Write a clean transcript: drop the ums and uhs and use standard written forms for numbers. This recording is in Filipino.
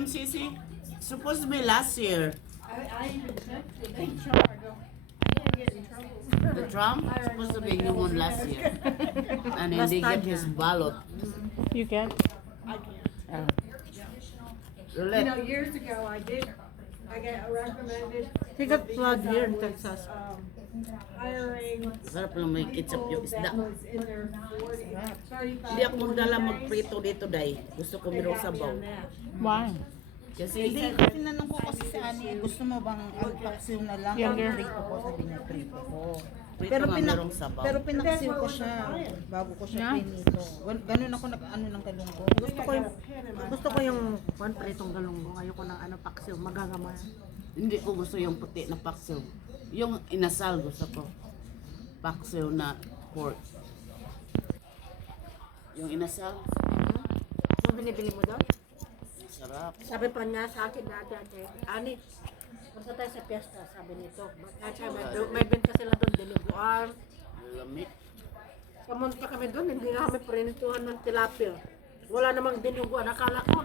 MCC? Supposed to be last year. I even said to HR, I go, I can't get in trouble. The Trump supposed to be he won last year. And then they get his ballot. You can. I can't. So You let, know, years ago, I got recommended. He got because flood here in I was, Texas. Hiring sarap lang may ketchup yung people that isda. was in their 40, 35, Hindi ako magdala 40 magprito dito, day. Gusto ko merong sabaw. Why? Kasi Hindi, tinanong ko kasi si Ani, gusto mo bang paksiw na lang? Younger. Prito ko, sabi niya, prito ko. prito Pero, nga merong sabaw. pero pinaksiw ko siya, bago ko siya Yeah. pinito. Ganun ako nag-ano ng galunggo. Gusto ko yung one pritong galunggong. Ayoko ng ano paksiw, magagamay. Hindi ko gusto yung puti na paksiw. Yung inasal gusto ko. Paksiw na pork. Yung inasal, Ano binibili mo doon? sarap. Sabi pa niya sa akin dati, Ani, punta tayo sa piyesta, sabi nito. May benta sila doon, dinuguan. Lamig. Pumunta kami doon, hindi na kami prinituhan ng tilapia. Wala namang dinuguan. Akala ko,